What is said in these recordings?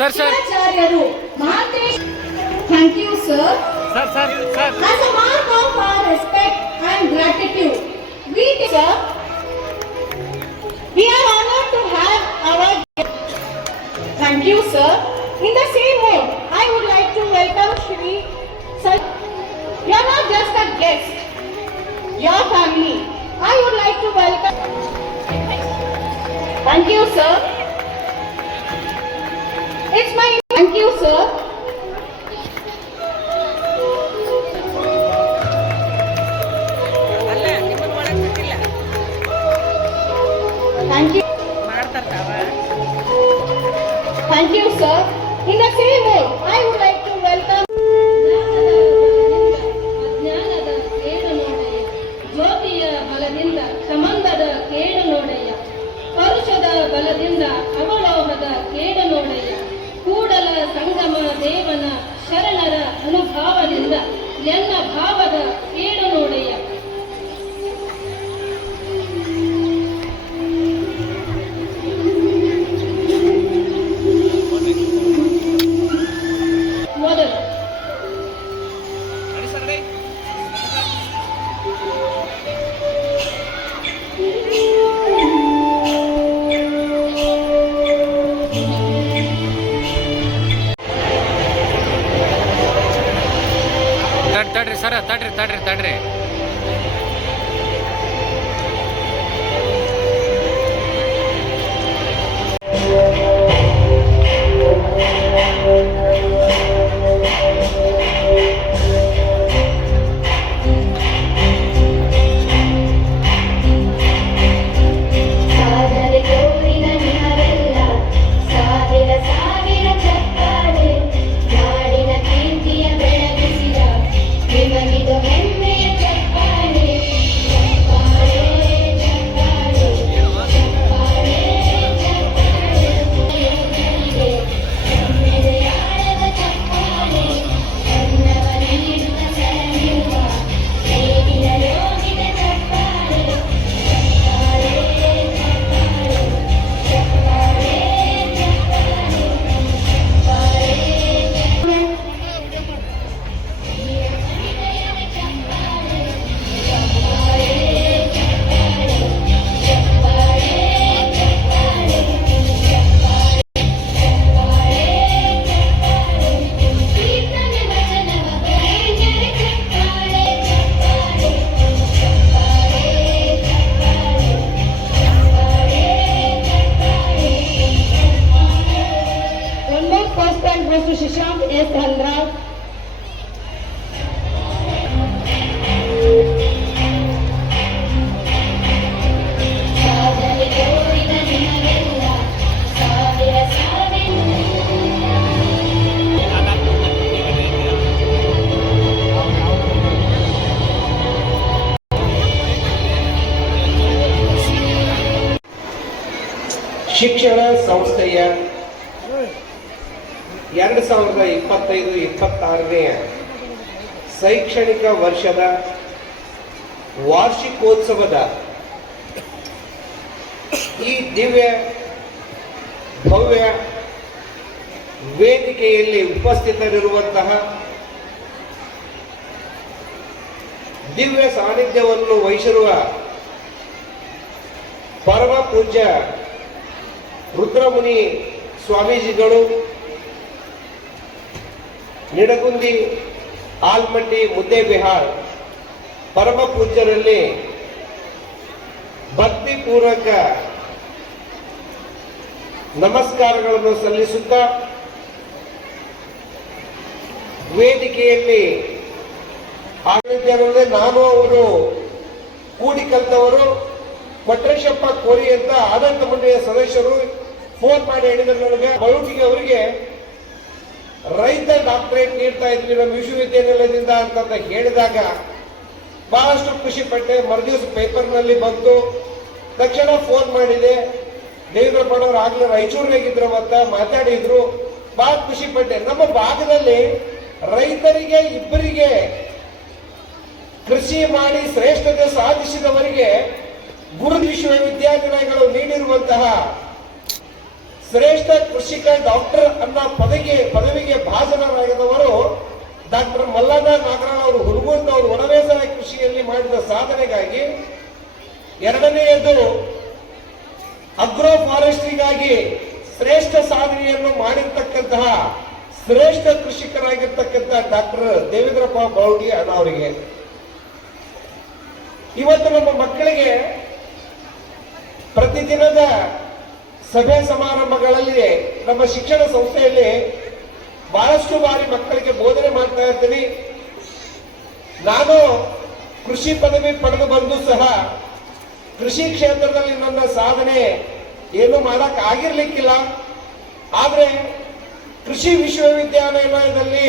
Sir, sir. ಶಿವಾಚಾರ್ಯರು Mahantesh thank you sir sir sir sir As a mark of our respect and gratitude, we, sir, we are honored to have our. Thank you, sir. In the same mood, I would like to welcome Shri. Sir, you are not just a guest, your family. I would like to welcome. Thank you, sir. That's my thank you, sir. Thank you. Thank you, sir. ಶಿಕ್ಷಣ ಸಂಸ್ಥೆಯ ಎರಡು ಸಾವಿರದ ಇಪ್ಪತ್ತೈದು ಇಪ್ಪತ್ತಾರನೆಯ ಶೈಕ್ಷಣಿಕ ವರ್ಷದ ವಾರ್ಷಿಕೋತ್ಸವದ ಈ ದಿವ್ಯ ಭವ್ಯ ವೇದಿಕೆಯಲ್ಲಿ ಉಪಸ್ಥಿತರಿರುವಂತಹ ದಿವ್ಯ ಸಾನ್ನಿಧ್ಯವನ್ನು ವಹಿಸಿರುವ ಪರಮ ಪೂಜ್ಯ ರುದ್ರಮುನಿ ಸ್ವಾಮೀಜಿಗಳು ನಿಡಗುಂದಿ ಆಲ್ಮಟ್ಟಿ ಬಿಹಾರ್ ಪರಮ ಪೂಜ್ಯರಲ್ಲಿ ಭಕ್ತಿಪೂರ್ವಕ ನಮಸ್ಕಾರಗಳನ್ನು ಸಲ್ಲಿಸುತ್ತಾ ವೇದಿಕೆಯಲ್ಲಿ ಆಡಿದ್ದರಲ್ಲೇ ನಾನು ಅವರು ಕೂಡಿಕಲ್ತವರು ಪಟ್ರೇಶಪ್ಪ ಕೋರಿ ಅಂತ ಆಡಳಿತ ಮಂಡಳಿಯ ಸದಸ್ಯರು ಫೋನ್ ಮಾಡಿ ಹೇಳಿದ್ರು ನನಗೆ ಬಳುಟಿಗೆ ಅವರಿಗೆ ರೈತ ಡಾಕ್ಟರೇಟ್ ನೀಡ್ತಾ ಇದ್ವಿ ನಮ್ಮ ವಿಶ್ವವಿದ್ಯಾನಿಲಯದಿಂದ ಅಂತ ಹೇಳಿದಾಗ ಬಹಳಷ್ಟು ಖುಷಿ ಪಟ್ಟೆ ಮರುದಿವಸ ಪೇಪರ್ನಲ್ಲಿ ಬಂತು ತಕ್ಷಣ ಫೋನ್ ಮಾಡಿದೆ ಅವರು ಆಗ್ಲೇ ರಾಯಚೂರಿನಾಗಿದ್ರು ಅಂತ ಮಾತಾಡಿದ್ರು ಬಹಳ ಖುಷಿ ಪಟ್ಟೆ ನಮ್ಮ ಭಾಗದಲ್ಲಿ ರೈತರಿಗೆ ಇಬ್ಬರಿಗೆ ಕೃಷಿ ಮಾಡಿ ಶ್ರೇಷ್ಠತೆ ಸಾಧಿಸಿದವರಿಗೆ ಗುರು ವಿಶ್ವವಿದ್ಯಾನಿಲಯಗಳು ನೀಡಿರುವಂತಹ ಶ್ರೇಷ್ಠ ಕೃಷಿಕ ಡಾಕ್ಟರ್ ಅನ್ನ ಪದಿಗೆ ಪದವಿಗೆ ಭಾಜನರಾಗಿದವರು ಡಾಕ್ಟರ್ ಮಲ್ಲನಾ ನಾಗರಾಜ್ ಅವರು ಅವರು ಒಣವೇಸಾಯ ಕೃಷಿಯಲ್ಲಿ ಮಾಡಿದ ಸಾಧನೆಗಾಗಿ ಎರಡನೆಯದು ಅಗ್ರೋ ಫಾರೆಸ್ಟ್ರಿಗಾಗಿ ಶ್ರೇಷ್ಠ ಸಾಧನೆಯನ್ನು ಮಾಡಿರ್ತಕ್ಕಂತಹ ಶ್ರೇಷ್ಠ ಕೃಷಿಕರಾಗಿರ್ತಕ್ಕಂಥ ಡಾಕ್ಟರ್ ದೇವೇಂದ್ರಪ್ಪ ಬೌಡಿ ಅಣ್ಣ ಅವರಿಗೆ ಇವತ್ತು ನಮ್ಮ ಮಕ್ಕಳಿಗೆ ಪ್ರತಿದಿನದ ಸಭೆ ಸಮಾರಂಭಗಳಲ್ಲಿ ನಮ್ಮ ಶಿಕ್ಷಣ ಸಂಸ್ಥೆಯಲ್ಲಿ ಬಹಳಷ್ಟು ಬಾರಿ ಮಕ್ಕಳಿಗೆ ಬೋಧನೆ ಮಾಡ್ತಾ ಇದ್ದೀನಿ ನಾನು ಕೃಷಿ ಪದವಿ ಪಡೆದು ಬಂದು ಸಹ ಕೃಷಿ ಕ್ಷೇತ್ರದಲ್ಲಿ ನನ್ನ ಸಾಧನೆ ಏನು ಮಾಡಕ್ ಆಗಿರ್ಲಿಕ್ಕಿಲ್ಲ ಆದರೆ ಕೃಷಿ ವಿಶ್ವವಿದ್ಯಾಲಯದಲ್ಲಿ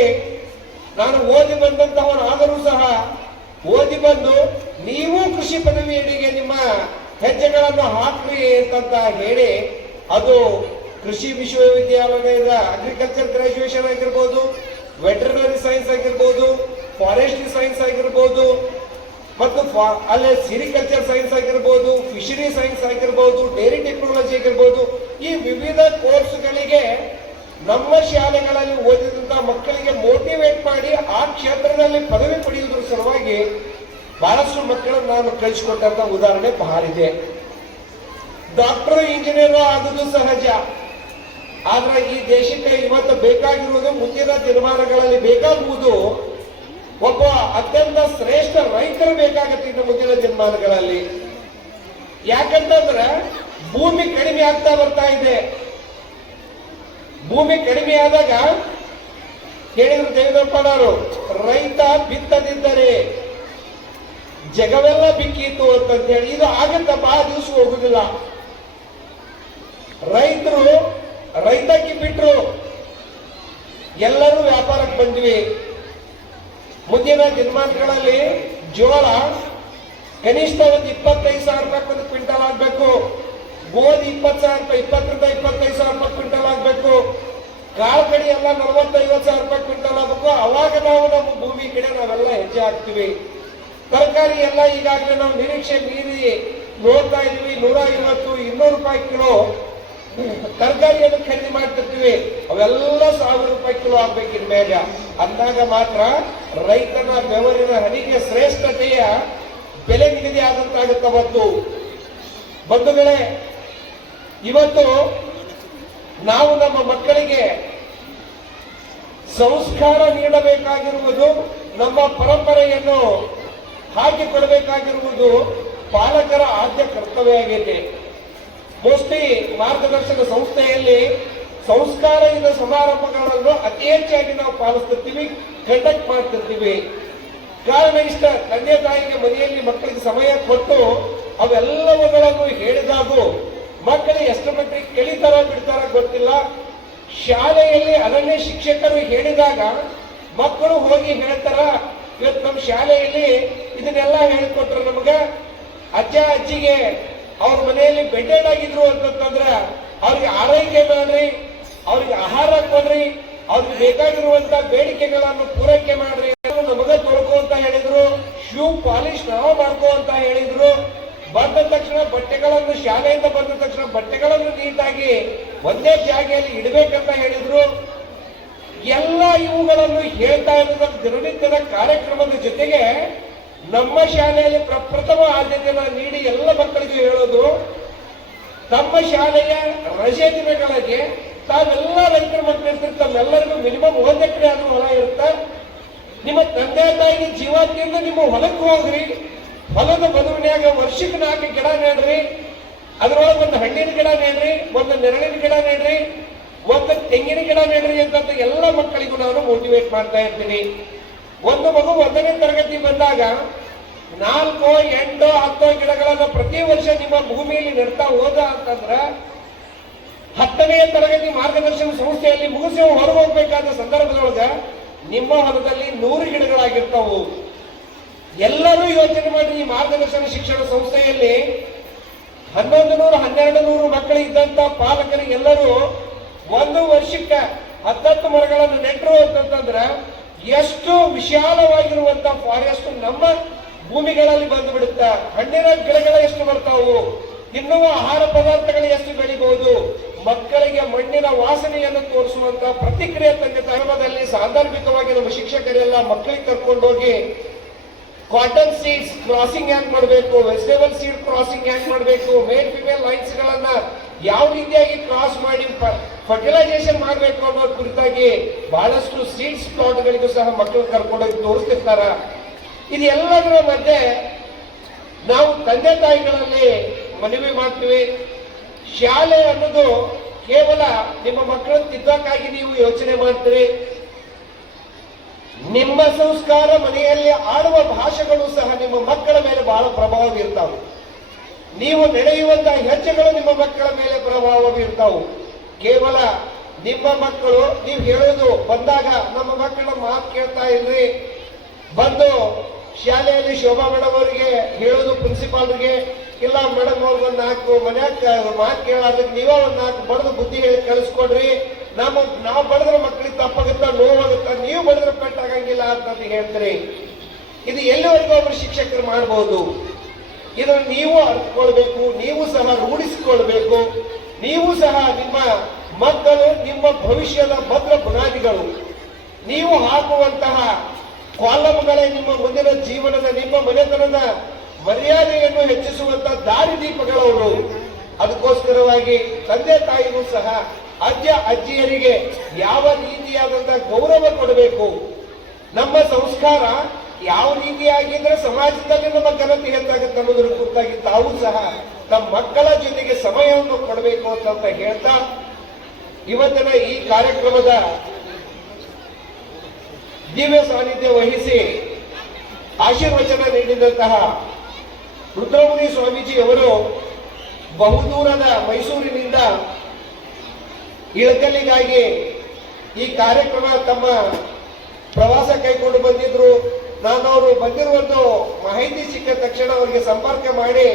ನಾನು ಓದಿ ಬಂದಂತವನಾದರೂ ಸಹ ಓದಿ ಬಂದು ನೀವು ಕೃಷಿ ಪದವಿಯಡಿಗೆ ನಿಮ್ಮ ಹೆಜ್ಜೆಗಳನ್ನು ಹಾಕ್ರಿ ಅಂತ ಹೇಳಿ ಅದು ಕೃಷಿ ವಿಶ್ವವಿದ್ಯಾಲಯದ ಅಗ್ರಿಕಲ್ಚರ್ ಗ್ರಾಜುಯೇಷನ್ ಆಗಿರ್ಬೋದು ವೆಟರ್ನರಿ ಸೈನ್ಸ್ ಆಗಿರ್ಬೋದು ಫಾರೆಸ್ಟ್ರಿ ಸೈನ್ಸ್ ಆಗಿರ್ಬೋದು ಮತ್ತು ಅಲ್ಲೇ ಸಿರಿಕಲ್ಚರ್ ಸೈನ್ಸ್ ಆಗಿರ್ಬೋದು ಫಿಶರಿ ಸೈನ್ಸ್ ಆಗಿರ್ಬೋದು ಡೈರಿ ಟೆಕ್ನಾಲಜಿ ಆಗಿರ್ಬೋದು ಈ ವಿವಿಧ ಕೋರ್ಸ್ಗಳಿಗೆ ನಮ್ಮ ಶಾಲೆಗಳಲ್ಲಿ ಓದಿದಂತ ಮಕ್ಕಳಿಗೆ ಮೋಟಿವೇಟ್ ಮಾಡಿ ಆ ಕ್ಷೇತ್ರದಲ್ಲಿ ಪದವಿ ಪಡೆಯುವುದರ ಸಲುವಾಗಿ ಬಹಳಷ್ಟು ಮಕ್ಕಳನ್ನು ನಾನು ಕಳಿಸಿಕೊಟ್ಟಂತ ಉದಾಹರಣೆ ಬಹಳ ಇದೆ ಡಾಕ್ಟರ್ ಇಂಜಿನಿಯರ್ ಆಗುದು ಸಹಜ ಆದ್ರೆ ಈ ದೇಶಕ್ಕೆ ಇವತ್ತು ಬೇಕಾಗಿರುವುದು ಮುಂದಿನ ದಿನಮಾನಗಳಲ್ಲಿ ಬೇಕಾಗುವುದು ಒಬ್ಬ ಅತ್ಯಂತ ಶ್ರೇಷ್ಠ ರೈತರು ಬೇಕಾಗತ್ತೆ ಇನ್ನು ಮುಂದಿನ ದಿನಮಾನಗಳಲ್ಲಿ ಯಾಕಂತಂದ್ರೆ ಭೂಮಿ ಕಡಿಮೆ ಆಗ್ತಾ ಬರ್ತಾ ಇದೆ ಭೂಮಿ ಕಡಿಮೆ ಆದಾಗ ಹೇಳಿದ್ರು ದೇವೇಗೌಡರು ರೈತ ಬಿತ್ತದಿದ್ದರೆ ಜಗವೆಲ್ಲ ಬಿಕ್ಕಿತ್ತು ಅಂತ ಹೇಳಿ ಇದು ಆಗತ್ತಪ್ಪ ಆ ದಿವಸ ಹೋಗುದಿಲ್ಲ ರೈತರು ರೈತಕ್ಕೆ ಬಿಟ್ಟರು ಎಲ್ಲರೂ ವ್ಯಾಪಾರಕ್ಕೆ ಬಂದ್ವಿ ಮುಂದಿನ ದಿನಮಾನಗಳಲ್ಲಿ ಜೋಳ ಕನಿಷ್ಠ ಒಂದು ಇಪ್ಪತ್ತೈದು ಸಾವಿರ ರೂಪಾಯಿ ಒಂದು ಕ್ವಿಂಟಲ್ ಆಗಬೇಕು ಗೋಧಿ ಇಪ್ಪತ್ತು ಸಾವಿರ ರೂಪಾಯಿ ಇಪ್ಪತ್ತರಿಂದ ಇಪ್ಪತ್ತೈದು ಸಾವಿರ ರೂಪಾಯಿ ಕ್ವಿಂಟಲ್ ಆಗಬೇಕು ಕಾಳು ಕಡಿ ಎಲ್ಲ ನಲವತ್ತೈವತ್ತು ಸಾವಿರ ರೂಪಾಯಿ ಕ್ವಿಂಟಲ್ ಆಗಬೇಕು ಅವಾಗ ನಾವು ನಮ್ಮ ಭೂಮಿ ಕಡೆ ನಾವೆಲ್ಲ ಹೆಜ್ಜೆ ಹಾಕ್ತೀವಿ ತರಕಾರಿ ಎಲ್ಲ ಈಗಾಗಲೇ ನಾವು ನಿರೀಕ್ಷೆ ಮೀರಿ ನೋಡ್ತಾ ಇದ್ವಿ ನೂರ ಐವತ್ತು ಇನ್ನೂರು ರೂಪಾಯಿ ಕಿಲೋ ತರಕಾರಿಯನ್ನು ಖರೀದಿ ಮಾಡ್ತಿರ್ತೀವಿ ಅವೆಲ್ಲ ಸಾವಿರ ರೂಪಾಯಿ ಕಿಲೋ ಆಗ್ಬೇಕಿನ ಮೇಲೆ ಅಂದಾಗ ಮಾತ್ರ ರೈತನ ಬೆವರಿನ ಹನಿಗೆ ಶ್ರೇಷ್ಠತೆಯ ಬೆಲೆ ನಿಗದಿ ಆದಂತಾಗುತ್ತ ಬಂತು ಬಂಧುಗಳೇ ಇವತ್ತು ನಾವು ನಮ್ಮ ಮಕ್ಕಳಿಗೆ ಸಂಸ್ಕಾರ ನೀಡಬೇಕಾಗಿರುವುದು ನಮ್ಮ ಪರಂಪರೆಯನ್ನು ಹಾಕಿಕೊಡಬೇಕಾಗಿರುವುದು ಪಾಲಕರ ಆದ್ಯ ಕರ್ತವ್ಯ ಆಗೈತೆ ಮೋಸ್ಟ್ಲಿ ಮಾರ್ಗದರ್ಶಕ ಸಂಸ್ಥೆಯಲ್ಲಿ ಸಂಸ್ಕಾರದಿಂದ ಸಮಾರಂಭಗಳನ್ನು ಅತಿ ಹೆಚ್ಚಾಗಿ ನಾವು ಪಾಲಿಸ್ತಿರ್ತೀವಿ ಕಂಡಕ್ಟ್ ಮಾಡ್ತಿರ್ತೀವಿ ಕಾರಣ ಇಷ್ಟ ತಂದೆ ತಾಯಿಗೆ ಮನೆಯಲ್ಲಿ ಮಕ್ಕಳಿಗೆ ಸಮಯ ಕೊಟ್ಟು ಅವೆಲ್ಲವುಗಳನ್ನು ಹೇಳಿದಾಗೂ ಮಕ್ಕಳು ಎಷ್ಟು ಮಟ್ಟಿಗೆ ಕೇಳಿತಾರ ಬಿಡ್ತಾರ ಗೊತ್ತಿಲ್ಲ ಶಾಲೆಯಲ್ಲಿ ಅನನ್ಯ ಶಿಕ್ಷಕರು ಹೇಳಿದಾಗ ಮಕ್ಕಳು ಹೋಗಿ ಹೇಳ್ತಾರ ಇವತ್ತು ನಮ್ಮ ಶಾಲೆಯಲ್ಲಿ ಇದನ್ನೆಲ್ಲ ಹೇಳಿಕೊಟ್ರು ನಮ್ಗೆ ಅಜ್ಜ ಅಜ್ಜಿಗೆ ಅವ್ರ ಮನೆಯಲ್ಲಿ ಬೆಡ್ಡೆಡ್ ಆಗಿದ್ರು ಅಂತಂತಂದ್ರೆ ಅವ್ರಿಗೆ ಆರೈಕೆ ಮಾಡ್ರಿ ಅವ್ರಿಗೆ ಆಹಾರ ಕೊಡ್ರಿ ಅವ್ರಿಗೆ ಬೇಕಾಗಿರುವಂತ ಬೇಡಿಕೆಗಳನ್ನು ಪೂರೈಕೆ ಮಾಡ್ರಿ ನಮಗೆ ತೊಳ್ಕೊ ಅಂತ ಹೇಳಿದ್ರು ಶೂ ಪಾಲಿಶ್ ನಾವು ಮಾಡ್ಕೋ ಅಂತ ಹೇಳಿದ್ರು ಬಂದ ತಕ್ಷಣ ಬಟ್ಟೆಗಳನ್ನು ಶಾಲೆಯಿಂದ ಬಂದ ತಕ್ಷಣ ಬಟ್ಟೆಗಳನ್ನು ನೀಟಾಗಿ ಒಂದೇ ಜಾಗೆಯಲ್ಲಿ ಇಡಬೇಕಂತ ಹೇಳಿದ್ರು ಎಲ್ಲ ಇವುಗಳನ್ನು ಹೇಳ್ತಾ ಇರುವ ದಿನನಿತ್ಯದ ಕಾರ್ಯಕ್ರಮದ ಜೊತೆಗೆ ನಮ್ಮ ಶಾಲೆಯಲ್ಲಿ ಪ್ರಪ್ರಥಮ ಆದ್ಯತೆಗಳ ನೀಡಿ ಎಲ್ಲ ಮಕ್ಕಳಿಗೆ ಹೇಳೋದು ತಮ್ಮ ಶಾಲೆಯ ರಜೆ ದಿನಗಳಿಗೆ ತಾವೆಲ್ಲ ರೈತರ ಮಕ್ಕಳ ತಮ್ಮೆಲ್ಲರಿಗೂ ಮಿನಿಮಮ್ ಒಂದ್ ಎಕರೆ ಆದ್ರೂ ಹೊಲ ಇರುತ್ತ ನಿಮ್ಮ ತಂದೆ ತಾಯಿಗೆ ಜೀವಕ್ಕಿಂತ ನಿಮ್ಮ ಹೊಲಕ್ಕೆ ಹೋಗ್ರಿ ಹೊಲದ ಬದುವಿನಾಗ ವರ್ಷಕ್ಕೆ ನಾಲ್ಕು ಗಿಡ ನೆಡ್ರಿ ಅದರೊಳಗೆ ಒಂದು ಹಣ್ಣಿನ ಗಿಡ ನೆಡ್ರಿ ಒಂದು ನೆರಳಿನ ಗಿಡ ನೆಡ್ರಿ ಒಂದು ತೆಂಗಿನ ಗಿಡ ನೆಡ್ರಿ ಅಂತ ಎಲ್ಲ ಮಕ್ಕಳಿಗೂ ನಾನು ಮೋಟಿವೇಟ್ ಮಾಡ್ತಾ ಇರ್ತೀನಿ ಒಂದು ಮಗು ಒಂದನೇ ತರಗತಿ ಬಂದಾಗ ನಾಲ್ಕು ಎಂಟು ಹತ್ತು ಗಿಡಗಳನ್ನು ಪ್ರತಿ ವರ್ಷ ನಿಮ್ಮ ಭೂಮಿಯಲ್ಲಿ ನೆಡ್ತಾ ಹೋದ ಅಂತಂದ್ರ ಹತ್ತನೇ ತರಗತಿ ಮಾರ್ಗದರ್ಶನ ಸಂಸ್ಥೆಯಲ್ಲಿ ಮುಗಿಸಿ ಹೊರಗೆ ಹೋಗ್ಬೇಕಾದ ಸಂದರ್ಭದೊಳಗ ನಿಮ್ಮ ಹೊಲದಲ್ಲಿ ನೂರು ಗಿಡಗಳಾಗಿರ್ತಾವು ಎಲ್ಲರೂ ಯೋಚನೆ ಮಾಡಿ ಈ ಮಾರ್ಗದರ್ಶನ ಶಿಕ್ಷಣ ಸಂಸ್ಥೆಯಲ್ಲಿ ಹನ್ನೊಂದು ನೂರು ಹನ್ನೆರಡು ನೂರು ಮಕ್ಕಳು ಇದ್ದಂತ ಪಾಲಕರಿಗೆಲ್ಲರೂ ಒಂದು ವರ್ಷಕ್ಕೆ ಹತ್ತತ್ತು ಮರಗಳನ್ನು ನೆಟ್ಟರು ಅಂತಂದ್ರೆ ಎಷ್ಟು ವಿಶಾಲವಾಗಿರುವಂತ ಫಾರೆಸ್ಟ್ ನಮ್ಮ ಭೂಮಿಗಳಲ್ಲಿ ಬಂದು ಬಿಡುತ್ತಾ ಹಣ್ಣಿನ ಗಿಡಗಳ ಎಷ್ಟು ಬರ್ತಾವು ತಿನ್ನುವ ಆಹಾರ ಪದಾರ್ಥಗಳು ಎಷ್ಟು ಬೆಳಿಬಹುದು ಮಕ್ಕಳಿಗೆ ಮಣ್ಣಿನ ವಾಸನೆಯನ್ನು ತೋರಿಸುವಂತ ಪ್ರತಿಕ್ರಿಯೆ ತಂದೆ ಧರ್ಮದಲ್ಲಿ ಸಾಂದರ್ಭಿಕವಾಗಿ ನಮ್ಮ ಶಿಕ್ಷಕರೆಲ್ಲ ಮಕ್ಕಳಿಗೆ ಕರ್ಕೊಂಡೋಗಿ ಹೋಗಿ ಕಾಟನ್ ಸೀಡ್ಸ್ ಕ್ರಾಸಿಂಗ್ ಹ್ಯಾಂಗ್ ಮಾಡಬೇಕು ವೆಜಿಟೇಬಲ್ ಸೀಡ್ ಕ್ರಾಸಿಂಗ್ ಹ್ಯಾಂಗ್ ಮಾಡಬೇಕು ಮೇಲ್ ಫಿಮೇಲ್ ಲೈನ್ಸ್ ಗಳನ್ನ ಯಾವ ರೀತಿಯಾಗಿ ಕ್ರಾಸ್ ಮಾಡಿ ಫರ್ಟಿಲೈಸೇಷನ್ ಮಾಡಬೇಕು ಅನ್ನೋ ಕುರಿತಾಗಿ ಬಹಳಷ್ಟು ಸೀಡ್ಸ್ ಪ್ಲಾಟ್ಗಳಿಗೂ ಸಹ ಮಕ್ಕಳು ಕರ್ಕೊಂಡೋಗಿ ತೋರಿಸ್ತಿರ್ತಾರ ಇದೆಲ್ಲದರ ಮಧ್ಯೆ ನಾವು ತಂದೆ ತಾಯಿಗಳಲ್ಲಿ ಮನವಿ ಮಾಡ್ತೀವಿ ಶಾಲೆ ಅನ್ನೋದು ಕೇವಲ ನಿಮ್ಮ ಮಕ್ಕಳನ್ನು ತಿದ್ದಕ್ಕಾಗಿ ನೀವು ಯೋಚನೆ ಮಾಡ್ತೀರಿ ನಿಮ್ಮ ಸಂಸ್ಕಾರ ಮನೆಯಲ್ಲಿ ಆಡುವ ಭಾಷೆಗಳು ಸಹ ನಿಮ್ಮ ಮಕ್ಕಳ ಮೇಲೆ ಬಹಳ ಪ್ರಭಾವ ಬೀರ್ತಾವೆ ನೀವು ನಡೆಯುವಂತಹ ಹೆಜ್ಜೆಗಳು ನಿಮ್ಮ ಮಕ್ಕಳ ಮೇಲೆ ಪ್ರಭಾವ ಬೀರ್ತಾವೆ ಕೇವಲ ನಿಮ್ಮ ಮಕ್ಕಳು ನೀವು ಹೇಳೋದು ಬಂದಾಗ ನಮ್ಮ ಮಕ್ಕಳ ಮಾತು ಕೇಳ್ತಾ ಇಲ್ರಿ ಬಂದು ಶಾಲೆಯಲ್ಲಿ ಶೋಭಾ ಮೇಡಮ್ ಅವರಿಗೆ ಹೇಳೋದು ಪ್ರಿನ್ಸಿಪಾಲ್ರಿಗೆ ಇಲ್ಲ ಮೇಡಮ್ ಅವ್ರಿಗೆ ಒಂದು ನಾಲ್ಕು ಮನ್ಯಾಗ ಮಾತು ಕೇಳೋದಕ್ಕೆ ನೀವೇ ಒಂದು ನಾಲ್ಕು ಬಡದು ಬುದ್ಧಿ ಹೇಳಿ ಕಳಿಸ್ಕೊಡ್ರಿ ನಮ್ಮ ನಾವು ಬಡದ್ರ ಮಕ್ಕಳಿಗೆ ತಪ್ಪಾಗುತ್ತ ನೋವಾಗುತ್ತ ನೀವು ಬಡದ್ರ ಪೆಟ್ಟಾಗಂಗಿಲ್ಲ ಅಂತ ಹೇಳ್ತೀರಿ ಇದು ಎಲ್ಲಿವರೆಗೂ ಒಬ್ರು ಶಿಕ್ಷಕರು ಮಾಡಬಹುದು ಇದನ್ನು ನೀವು ಅರ್ಥಕೊಳ್ಬೇಕು ನೀವು ಸಹ ರೂಢಿಸಿಕೊಳ್ಬೇಕು ನೀವು ಸಹ ನಿಮ್ಮ ಮಕ್ಕಳು ನಿಮ್ಮ ಭವಿಷ್ಯದ ಭದ್ರ ಬುನಾದಿಗಳು ನೀವು ಹಾಕುವಂತಹ ಕಾಲಮ್ಗಳೇ ನಿಮ್ಮ ಮುಂದಿನ ಜೀವನದ ನಿಮ್ಮ ಮನೆತನದ ಮರ್ಯಾದೆಯನ್ನು ಹೆಚ್ಚಿಸುವಂತಹ ದೀಪಗಳವರು ಅದಕ್ಕೋಸ್ಕರವಾಗಿ ತಂದೆ ತಾಯಿಗೂ ಸಹ ಅಜ್ಜ ಅಜ್ಜಿಯರಿಗೆ ಯಾವ ರೀತಿಯಾದಂತಹ ಗೌರವ ಕೊಡಬೇಕು ನಮ್ಮ ಸಂಸ್ಕಾರ ಯಾವ ರೀತಿಯಾಗಿದ್ರೆ ಸಮಾಜದಲ್ಲಿ ನಮ್ಮ ಘನತೆ ಹೆಚ್ಚಾಗುತ್ತೆ ಅನ್ನೋದ್ರ ಕುರಿತಾಗಿ ತಾವು ಸಹ ನಮ್ಮ ಮಕ್ಕಳ ಜೊತೆಗೆ ಸಮಯವನ್ನು ಕೊಡಬೇಕು ಅಂತ ಹೇಳ್ತಾ ಇವತ್ತಿನ ಈ ಕಾರ್ಯಕ್ರಮದ ದಿವ್ಯ ಸಾನ್ನಿಧ್ಯ ವಹಿಸಿ ಆಶೀರ್ವಚನ ನೀಡಿದಂತಹ ರುದ್ರಮುನಿ ಅವರು ಬಹುದೂರದ ಮೈಸೂರಿನಿಂದ ಇಳಕಲಿಗಾಗಿ ಈ ಕಾರ್ಯಕ್ರಮ ತಮ್ಮ ಪ್ರವಾಸ ಕೈಕೊಂಡು ಬಂದಿದ್ರು ನಾನು ಅವರು ಬಂದಿರುವಂತ ಮಾಹಿತಿ ಸಿಕ್ಕ ತಕ್ಷಣ ಅವರಿಗೆ ಸಂಪರ್ಕ ಮಾಡಿ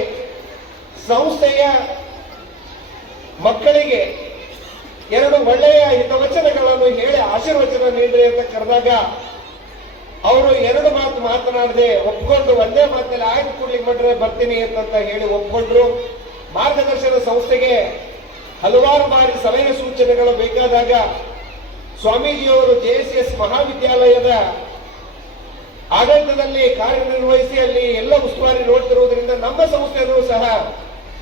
ಸಂಸ್ಥೆಯ ಮಕ್ಕಳಿಗೆ ಎರಡು ಒಳ್ಳೆಯ ಹಿತವಚನಗಳನ್ನು ಹೇಳಿ ಆಶೀರ್ವಚನ ನೀಡ್ರಿ ಅಂತ ಕರೆದಾಗ ಅವರು ಎರಡು ಮಾತು ಮಾತನಾಡದೆ ಒಪ್ಕೊಂಡು ಒಂದೇ ಮಾತಲ್ಲಿ ಆಯ್ತು ಕೂಡಲಿ ಮಾಡ್ರೆ ಬರ್ತೀನಿ ಅಂತ ಹೇಳಿ ಒಪ್ಕೊಂಡ್ರು ಮಾರ್ಗದರ್ಶನ ಸಂಸ್ಥೆಗೆ ಹಲವಾರು ಬಾರಿ ಸಲಹೆ ಸೂಚನೆಗಳು ಬೇಕಾದಾಗ ಸ್ವಾಮೀಜಿಯವರು ಎಸ್ ಮಹಾವಿದ್ಯಾಲಯದ ಆಡಳಿತದಲ್ಲಿ ಕಾರ್ಯನಿರ್ವಹಿಸಿ ಅಲ್ಲಿ ಎಲ್ಲ ಉಸ್ತುವಾರಿ ನೋಡ್ತಿರುವುದರಿಂದ ನಮ್ಮ ಸಂಸ್ಥೆಯನ್ನು ಸಹ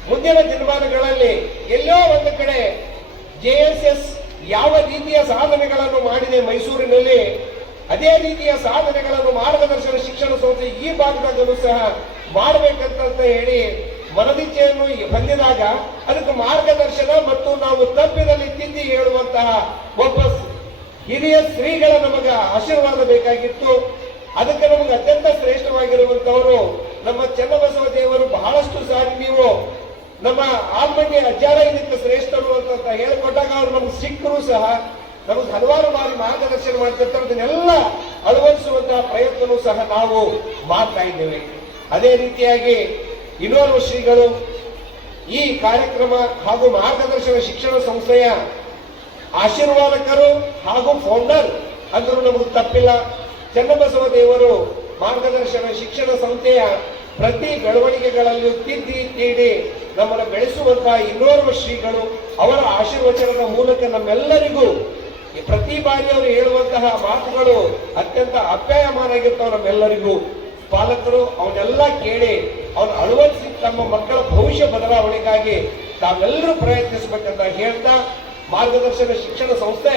ಮುಂದಿನ ದಿನಮಾನಗಳಲ್ಲಿ ಎಲ್ಲೋ ಒಂದು ಕಡೆ ಎಸ್ ಯಾವ ರೀತಿಯ ಸಾಧನೆಗಳನ್ನು ಮಾಡಿದೆ ಮೈಸೂರಿನಲ್ಲಿ ಅದೇ ರೀತಿಯ ಸಾಧನೆಗಳನ್ನು ಮಾರ್ಗದರ್ಶನ ಶಿಕ್ಷಣ ಸಂಸ್ಥೆ ಈ ಭಾಗದಾಗಲೂ ಸಹ ಮಾಡಬೇಕಂತ ಹೇಳಿ ಮನದಿಚ್ಛೆಯನ್ನು ಬಂದಿದಾಗ ಅದಕ್ಕೆ ಮಾರ್ಗದರ್ಶನ ಮತ್ತು ನಾವು ತಪ್ಪಿನಲ್ಲಿ ತಿದ್ದಿ ಹೇಳುವಂತಹ ಒಬ್ಬ ಹಿರಿಯ ಶ್ರೀಗಳ ನಮಗೆ ಆಶೀರ್ವಾದ ಬೇಕಾಗಿತ್ತು ಅದಕ್ಕೆ ನಮಗೆ ಅತ್ಯಂತ ಶ್ರೇಷ್ಠವಾಗಿರುವಂತವರು ನಮ್ಮ ಚನ್ನಬಸವ ದೇವರು ಬಹಳಷ್ಟು ಸಾರಿ ನೀವು ನಮ್ಮ ಆತ್ಮಕ್ಕೆ ಅಜ್ಜಾರ ಇದಕ್ಕೆ ಶ್ರೇಷ್ಠರು ಅಂತ ಹೇಳಿಕೊಟ್ಟಾಗ ಅವರು ನಮ್ಗೆ ಸಿಕ್ಕರು ಸಹ ನಮಗೆ ಹಲವಾರು ಬಾರಿ ಮಾರ್ಗದರ್ಶನ ಅದನ್ನೆಲ್ಲ ಅಳವಡಿಸುವಂತಹ ಪ್ರಯತ್ನವೂ ಸಹ ನಾವು ಮಾಡ್ತಾ ಇದ್ದೇವೆ ಅದೇ ರೀತಿಯಾಗಿ ಇನ್ನೋರ್ವ ಶ್ರೀಗಳು ಈ ಕಾರ್ಯಕ್ರಮ ಹಾಗೂ ಮಾರ್ಗದರ್ಶನ ಶಿಕ್ಷಣ ಸಂಸ್ಥೆಯ ಆಶೀರ್ವಾದಕರು ಹಾಗೂ ಫೌಂಡರ್ ಅಂದರೂ ನಮಗೆ ತಪ್ಪಿಲ್ಲ ಚೆನ್ನಬಸವ ದೇವರು ಮಾರ್ಗದರ್ಶನ ಶಿಕ್ಷಣ ಸಂಸ್ಥೆಯ ಪ್ರತಿ ಬೆಳವಣಿಗೆಗಳಲ್ಲಿಯೂ ತಿದ್ದಿ ತೀಡಿ ನಮ್ಮನ್ನು ಬೆಳೆಸುವಂತಹ ಇನ್ನೋರ್ವ ಶ್ರೀಗಳು ಅವರ ಆಶೀರ್ವಚನದ ಮೂಲಕ ನಮ್ಮೆಲ್ಲರಿಗೂ ಪ್ರತಿ ಬಾರಿ ಅವರು ಹೇಳುವಂತಹ ಮಾತುಗಳು ಅತ್ಯಂತ ಆಗಿರ್ತಾವ ನಮ್ಮೆಲ್ಲರಿಗೂ ಪಾಲಕರು ಅವನ್ನೆಲ್ಲ ಕೇಳಿ ಅವನು ಅಳವಡಿಸಿ ತಮ್ಮ ಮಕ್ಕಳ ಭವಿಷ್ಯ ಬದಲಾವಣೆಗಾಗಿ ತಾವೆಲ್ಲರೂ ಪ್ರಯತ್ನಿಸಬೇಕಂತ ಹೇಳ್ತಾ ಮಾರ್ಗದರ್ಶನ ಶಿಕ್ಷಣ ಸಂಸ್ಥೆ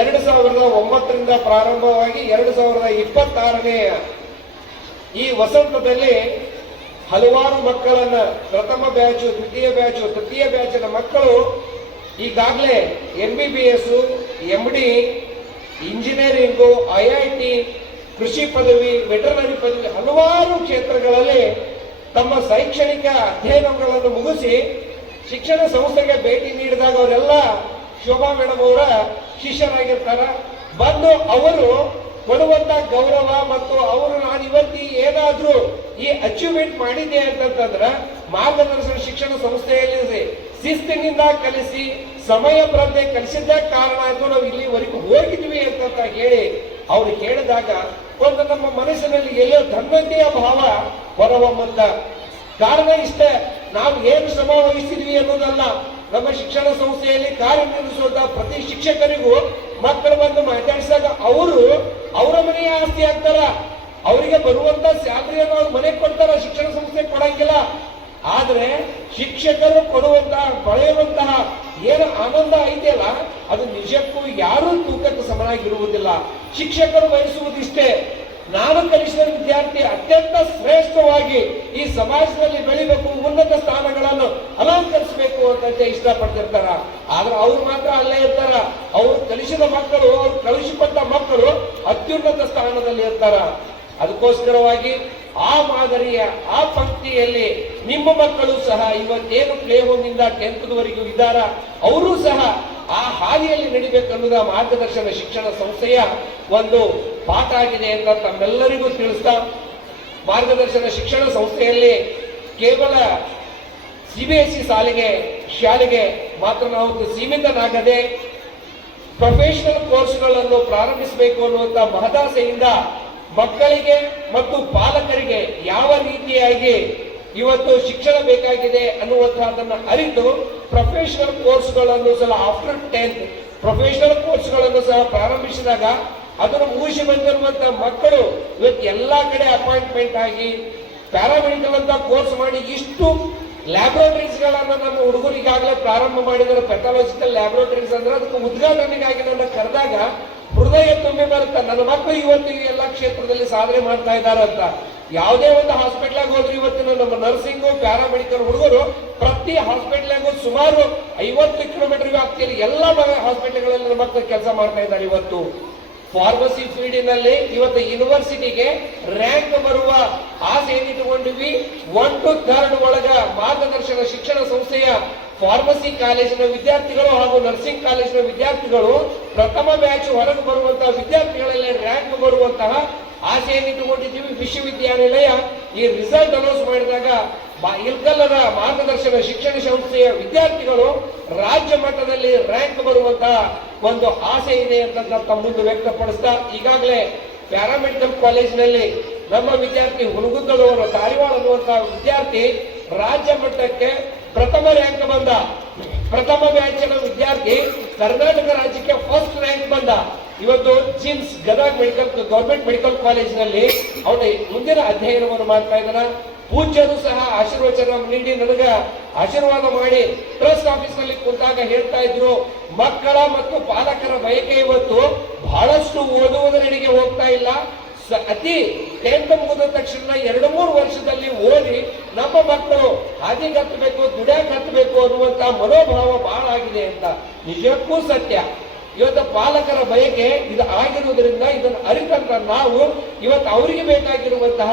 ಎರಡು ಸಾವಿರದ ಒಂಬತ್ತರಿಂದ ಪ್ರಾರಂಭವಾಗಿ ಎರಡು ಸಾವಿರದ ಇಪ್ಪತ್ತಾರನೇ ಈ ವಸಂತದಲ್ಲಿ ಹಲವಾರು ಮಕ್ಕಳನ್ನ ಪ್ರಥಮ ಬ್ಯಾಚು ದ್ವಿತೀಯ ಬ್ಯಾಚು ತೃತೀಯ ಬ್ಯಾಚಿನ ಮಕ್ಕಳು ಈಗಾಗಲೇ M B B S M D engineering I I T ಕೃಷಿ ಪದವಿ ವೆಟರ್ನರಿ ಪದವಿ ಹಲವಾರು ಕ್ಷೇತ್ರಗಳಲ್ಲಿ ತಮ್ಮ ಶೈಕ್ಷಣಿಕ ಅಧ್ಯಯನಗಳನ್ನು ಮುಗಿಸಿ ಶಿಕ್ಷಣ ಸಂಸ್ಥೆಗೆ ಭೇಟಿ ನೀಡಿದಾಗ ಅವರೆಲ್ಲ ಶೋಭಾ ಮೇಡಮ್ ಅವರ ಶಿಷ್ಯರಾಗಿರ್ತಾರ ಬಂದು ಅವರು ಕೊಡುವಂತ ಗೌರವ ಮತ್ತು ಅವರು ನಾನು ಇವತ್ತಿ ಏನಾದರೂ ಈ ಅಚೀವ್ಮೆಂಟ್ ಮಾಡಿದ್ದೆ ಅಂತಂತಂದ್ರ ಮಾರ್ಗದರ್ಶನ ಶಿಕ್ಷಣ ಸಂಸ್ಥೆಯಲ್ಲಿ ಶಿಸ್ತಿನಿಂದ ಕಲಿಸಿ ಸಮಯ ಪ್ರಜ್ಞೆ ಕಲಿಸಿದ್ದ ಕಾರಣ ಆಯಿತು ನಾವು ಇಲ್ಲಿವರೆಗೂ ಹೋಗಿದ್ವಿ ಅಂತ ಹೇಳಿ ಅವ್ರು ಹೇಳಿದಾಗ ಒಂದು ನಮ್ಮ ಮನಸ್ಸಿನಲ್ಲಿ ಎಲ್ಲೋ ಧನ್ಯತೆಯ ಭಾವ ಹೊರಹೊಮ್ಮಂತ ಕಾರಣ ಇಷ್ಟೇ ನಾವು ಏನು ಶ್ರಮ ವಹಿಸಿದ್ವಿ ಅನ್ನೋದಲ್ಲ ನಮ್ಮ ಶಿಕ್ಷಣ ಸಂಸ್ಥೆಯಲ್ಲಿ ಕಾರ್ಯನಿರ್ವಹಿಸುವಂತಹ ಪ್ರತಿ ಶಿಕ್ಷಕರಿಗೂ ಮಕ್ಕಳು ಬಂದು ಮಾತಾಡಿಸಿದಾಗ ಅವರು ಅವರ ಮನೆಯ ಆಸ್ತಿ ಆಗ್ತಾರ ಅವರಿಗೆ ಬರುವಂತ ಸ್ಯಾಲರಿಯನ್ನು ಅವ್ರ ಮನೆಗೆ ಕೊಡ್ತಾರ ಶಿಕ್ಷಣ ಸಂಸ್ಥೆ ಕೊಡಂಗಿಲ್ಲ ಆದ್ರೆ ಶಿಕ್ಷಕರು ಕೊಡುವಂತಹ ಪಡೆಯುವಂತಹ ಏನು ಆನಂದ ಐತೆಯಲ್ಲ ಅದು ನಿಜಕ್ಕೂ ಯಾರೂ ತೂಕಕ್ಕೆ ಸಮನಾಗಿರುವುದಿಲ್ಲ ಶಿಕ್ಷಕರು ಬಯಸುವುದಿಷ್ಟೇ ನಾನು ಕಲಿಸಿದ ವಿದ್ಯಾರ್ಥಿ ಅತ್ಯಂತ ಶ್ರೇಷ್ಠವಾಗಿ ಈ ಸಮಾಜದಲ್ಲಿ ಬೆಳಿಬೇಕು ಉನ್ನತ ಸ್ಥಾನಗಳನ್ನು ಅಲಂಕರಿಸಬೇಕು ಅಂತ ಇಷ್ಟಪಡ್ತಿರ್ತಾರ ಆದ್ರೆ ಅವ್ರು ಮಾತ್ರ ಅಲ್ಲೇ ಇರ್ತಾರ ಅವ್ರು ಕಲಿಸಿದ ಮಕ್ಕಳು ಅವ್ರು ಕಲಿಸಿಕೊಟ್ಟ ಮಕ್ಕಳು ಅತ್ಯುನ್ನತ ಸ್ಥಾನದಲ್ಲಿ ಇರ್ತಾರ ಅದಕ್ಕೋಸ್ಕರವಾಗಿ ಆ ಮಾದರಿಯ ಆ ಪಂಕ್ತಿಯಲ್ಲಿ ನಿಮ್ಮ ಮಕ್ಕಳು ಸಹ ಇವತ್ತೇನು ಪ್ಲೇ ಹೋಮ್ನಿಂದ ಟೆಂತ್ವರೆಗೂ ಇದ್ದಾರ ಅವರು ಸಹ ಆ ಹಾದಿಯಲ್ಲಿ ನಡಿಬೇಕನ್ನೋದ ಮಾರ್ಗದರ್ಶನ ಶಿಕ್ಷಣ ಸಂಸ್ಥೆಯ ಒಂದು ಪಾಠ ಆಗಿದೆ ಅಂತ ತಮ್ಮೆಲ್ಲರಿಗೂ ತಿಳಿಸ್ತಾ ಮಾರ್ಗದರ್ಶನ ಶಿಕ್ಷಣ ಸಂಸ್ಥೆಯಲ್ಲಿ ಕೇವಲ ಸಿ ಬಿ ಎಸ್ ಸಿ ಸಾಲಿಗೆ ಶಾಲೆಗೆ ಮಾತ್ರ ನಾವು ಸೀಮಿತನಾಗದೆ ಪ್ರೊಫೆಷನಲ್ ಕೋರ್ಸ್ಗಳನ್ನು ಪ್ರಾರಂಭಿಸಬೇಕು ಅನ್ನುವಂಥ ಮಹದಾಸೆಯಿಂದ ಮಕ್ಕಳಿಗೆ ಮತ್ತು ಪಾಲಕರಿಗೆ ಯಾವ ರೀತಿಯಾಗಿ ಇವತ್ತು ಶಿಕ್ಷಣ ಬೇಕಾಗಿದೆ ಅನ್ನುವಂತಹದನ್ನು ಅರಿತು ಪ್ರೊಫೆಷನಲ್ ಕೋರ್ಸ್ಗಳನ್ನು ಸಹ ಆಫ್ಟರ್ ಟೆಂತ್ ಪ್ರೊಫೆಷನಲ್ ಕೋರ್ಸ್ಗಳನ್ನು ಸಹ ಪ್ರಾರಂಭಿಸಿದಾಗ ಅದನ್ನು ಮುಗಿಸಿ ಬಂದಿರುವಂತ ಮಕ್ಕಳು ಇವತ್ತು ಎಲ್ಲಾ ಕಡೆ ಅಪಾಯಿಂಟ್ಮೆಂಟ್ ಆಗಿ ಪ್ಯಾರಾಮೆಡಿಕಲ್ ಅಂತ ಕೋರ್ಸ್ ಮಾಡಿ ಇಷ್ಟು ಲ್ಯಾಬೋರೇಟರೀಸ್ಗಳನ್ನು ನಮ್ಮ ಹುಡುಗರಿಗಾಗಲೇ ಪ್ರಾರಂಭ ಮಾಡಿದ್ರು ಪೆಥಾಲಜಿಕಲ್ ಲ್ಯಾಬೋರೇಟರೀಸ್ ಅಂದ್ರೆ ಅದಕ್ಕೆ ಉದ್ಘಾಟನೆಗಾಗಿ ನನ್ನ ಕರೆದಾಗ ಹೃದಯ ತುಂಬಿ ಬರುತ್ತೆ ನನ್ನ ಮಕ್ಕಳು ಇವತ್ತು ಈ ಎಲ್ಲ ಕ್ಷೇತ್ರದಲ್ಲಿ ಸಾಧನೆ ಮಾಡ್ತಾ ಇದ್ದಾರೆ ಅಂತ ಯಾವುದೇ ಒಂದು ಹಾಸ್ಪಿಟ್ಲಾಗ ಹೋದ್ರೆ ಇವತ್ತಿನ ನಮ್ಮ ನರ್ಸಿಂಗು ಪ್ಯಾರಾಮೆಡಿಕಲ್ ಹುಡುಗರು ಪ್ರತಿ ಹಾಸ್ಪಿಟ್ಲಾಗು ಸುಮಾರು ಐವತ್ತು ಕಿಲೋಮೀಟರ್ ವ್ಯಾಪ್ತಿಯಲ್ಲಿ ಎಲ್ಲ ಹಾಸ್ಪಿಟಲ್ಗಳಲ್ಲಿ ನಮ್ಮ ಮಕ್ಕಳು ಕೆಲಸ ಮಾಡ್ತಾ ಇದ್ದಾರೆ ಇವತ್ತು ಫಾರ್ಮಸಿ ಫೀಲ್ಡಿನಲ್ಲಿ ಇವತ್ತು ಯೂನಿವರ್ಸಿಟಿಗೆ ರ್ಯಾಂಕ್ ಬರುವ ಆಸೆ ಏನಿಟ್ಟುಕೊಂಡಿವಿ ಒನ್ ಟು ಥರ್ಡ್ ಒಳಗ ಮಾರ್ಗದರ್ಶನ ಶಿಕ್ಷಣ ಸಂಸ್ಥೆಯ ಫಾರ್ಮಸಿ ಕಾಲೇಜಿನ ವಿದ್ಯಾರ್ಥಿಗಳು ಹಾಗೂ ನರ್ಸಿಂಗ್ ಕಾಲೇಜಿನ ವಿದ್ಯಾರ್ಥಿಗಳು ಪ್ರಥಮ ಬ್ಯಾಚ್ ಹೊರಗೆ ಬರುವಂತಹ ವಿದ್ಯಾರ್ಥಿಗಳಲ್ಲಿ ರ್ಯಾಂಕ್ ಬರುವಂತಹ ಆಸೆಯನ್ನಿಟ್ಟುಕೊಂಡಿದ್ದೀವಿ ವಿಶ್ವವಿದ್ಯಾನಿಲಯ ಈ ರಿಸಲ್ಟ್ ಅನೌನ್ಸ್ ಮಾಡಿದಾಗ ಇಲ್ಗಲ್ಲದ ಮಾರ್ಗದರ್ಶನ ಶಿಕ್ಷಣ ಸಂಸ್ಥೆಯ ವಿದ್ಯಾರ್ಥಿಗಳು ರಾಜ್ಯ ಮಟ್ಟದಲ್ಲಿ ರ್ಯಾಂಕ್ ಬರುವಂತಹ ಒಂದು ಆಸೆ ಇದೆ ಅಂತ ತಮ್ಮ ಮುಂದೆ ವ್ಯಕ್ತಪಡಿಸ್ತಾ ಈಗಾಗಲೇ ಪ್ಯಾರಾಮೆಡಿಕಲ್ ಕಾಲೇಜಿನಲ್ಲಿ ನಮ್ಮ ವಿದ್ಯಾರ್ಥಿ ಹುಲಗುಂದದವರು ತಾರಿವಾಳ ಅನ್ನುವಂತಹ ವಿದ್ಯಾರ್ಥಿ ರಾಜ್ಯ ಮಟ್ಟಕ್ಕೆ ಪ್ರಥಮ ರ್ಯಾಂಕ್ ಬಂದ ಪ್ರಥಮ ಬ್ಯಾಚಿನ ವಿದ್ಯಾರ್ಥಿ ಕರ್ನಾಟಕ ರಾಜ್ಯಕ್ಕೆ ಫಸ್ಟ್ ರ್ಯಾಂಕ್ ಬಂದ ಇವತ್ತು GIMS Gadag medical government medical ಕಾಲೇಜಿನಲ್ಲಿ ಅವನ ಮುಂದಿನ ಅಧ್ಯಯನವನ್ನು ಮಾಡ್ತಾ ಇದ್ದಾನೆ ಪೂಜ್ಯರು ಸಹ ಆಶೀರ್ವಚನ ನೀಡಿ ನನಗೆ ಆಶೀರ್ವಾದ ಮಾಡಿ ಟ್ರಸ್ಟ್ ಆಫೀಸ್ ನಲ್ಲಿ ಕುಂತಾಗ ಹೇಳ್ತಾ ಇದ್ರು ಮಕ್ಕಳ ಮತ್ತು ಪಾಲಕರ ಬಯಕೆ ಇವತ್ತು ಬಹಳಷ್ಟು ಓದುವುದರಡೆಗೆ ಹೋಗ್ತಾ ಇಲ್ಲ ಅತಿ ಟೆಂತ್ ಮುಗಿದ ತಕ್ಷಣ ಎರಡು ಮೂರು ವರ್ಷದಲ್ಲಿ ಓದಿ ನಮ್ಮ ಮಕ್ಕಳು ಹಾದಿಗೆ ಹತ್ತಬೇಕು ದುಡ್ಯಾಕ್ ಹತ್ತಬೇಕು ಅನ್ನುವಂತ ಮನೋಭಾವ ಬಹಳ ಆಗಿದೆ ಅಂತ ನಿಜಕ್ಕೂ ಸತ್ಯ ಇವತ್ತು ಪಾಲಕರ ಬಯಕೆ ಇದು ಆಗಿರುವುದರಿಂದ ಇದನ್ನು ಅರಿತಂತ ನಾವು ಇವತ್ತು ಅವರಿಗೆ ಬೇಕಾಗಿರುವಂತಹ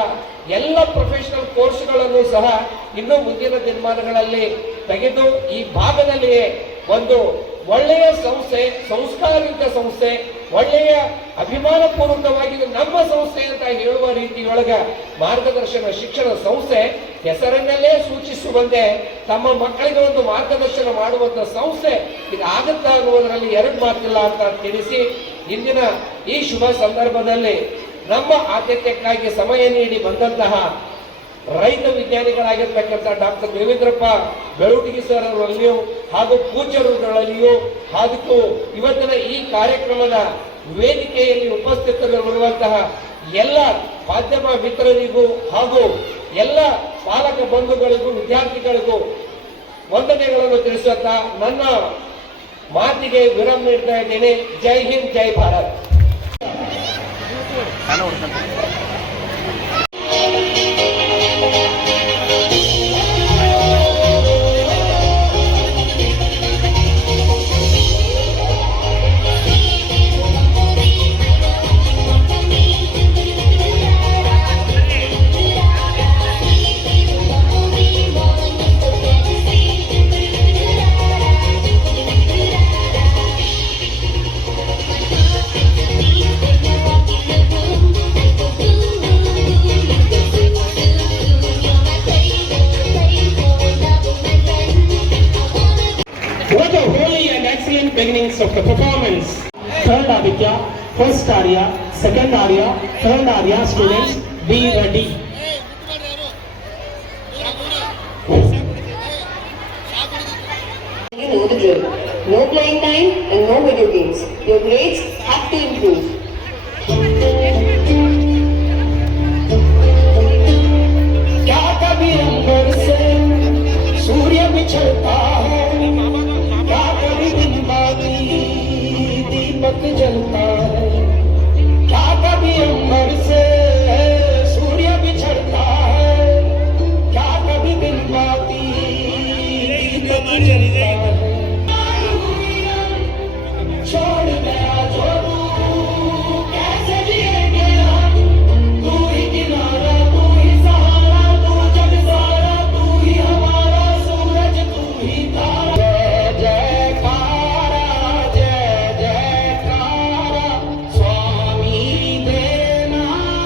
ಎಲ್ಲ ಪ್ರೊಫೆಷನಲ್ ಕೋರ್ಸ್ಗಳನ್ನು ಸಹ ಇನ್ನೂ ಮುಂದಿನ ದಿನಮಾನಗಳಲ್ಲಿ ತೆಗೆದು ಈ ಭಾಗದಲ್ಲಿಯೇ ಒಂದು ಒಳ್ಳೆಯ ಸಂಸ್ಥೆ ಸಂಸ್ಕಾರಯುತ ಸಂಸ್ಥೆ ಒಳ್ಳೆಯ ಅಭಿಮಾನಪೂರ್ವಕವಾಗಿ ನಮ್ಮ ಸಂಸ್ಥೆ ಅಂತ ಹೇಳುವ ರೀತಿಯೊಳಗ ಮಾರ್ಗದರ್ಶನ ಶಿಕ್ಷಣ ಸಂಸ್ಥೆ ಹೆಸರನ್ನಲ್ಲೇ ಸೂಚಿಸುವಂತೆ ತಮ್ಮ ಮಕ್ಕಳಿಗೆ ಒಂದು ಮಾರ್ಗದರ್ಶನ ಮಾಡುವಂತ ಸಂಸ್ಥೆ ಇದು ಆಗತ್ತಾಗುವುದರಲ್ಲಿ ಎರಡು ಮಾತಿಲ್ಲ ಅಂತ ತಿಳಿಸಿ ಇಂದಿನ ಈ ಶುಭ ಸಂದರ್ಭದಲ್ಲಿ ನಮ್ಮ ಆತಿಥ್ಯಕ್ಕಾಗಿ ಸಮಯ ನೀಡಿ ಬಂದಂತಹ ರೈತ ವಿಜ್ಞಾನಿಗಳಾಗಿರ್ತಕ್ಕಂಥ ಡಾಕ್ಟರ್ ದೇವೇಂದ್ರಪ್ಪ ಬೆಳವಟಿಗೆ ಸರ್ ಅವರಲ್ಲಿಯೂ ಹಾಗೂ ಪೂಜ್ಯರುಗಳಲ್ಲಿಯೂ ಹಾಗೂ ಇವತ್ತಿನ ಈ ಕಾರ್ಯಕ್ರಮದ ವೇದಿಕೆಯಲ್ಲಿ ಉಪಸ್ಥಿತರಲ್ಲಿರುವಂತಹ ಎಲ್ಲ ಮಾಧ್ಯಮ ಮಿತ್ರರಿಗೂ ಹಾಗೂ ಎಲ್ಲ ಪಾಲಕ ಬಂಧುಗಳಿಗೂ ವಿದ್ಯಾರ್ಥಿಗಳಿಗೂ ವಂದನೆಗಳನ್ನು ತಿಳಿಸುತ್ತಾ ನನ್ನ ಮಾತಿಗೆ ವಿರಮ ನೀಡ್ತಾ ಇದ್ದೇನೆ ಜೈ ಹಿಂದ್ ಜೈ ಭಾರತ್ to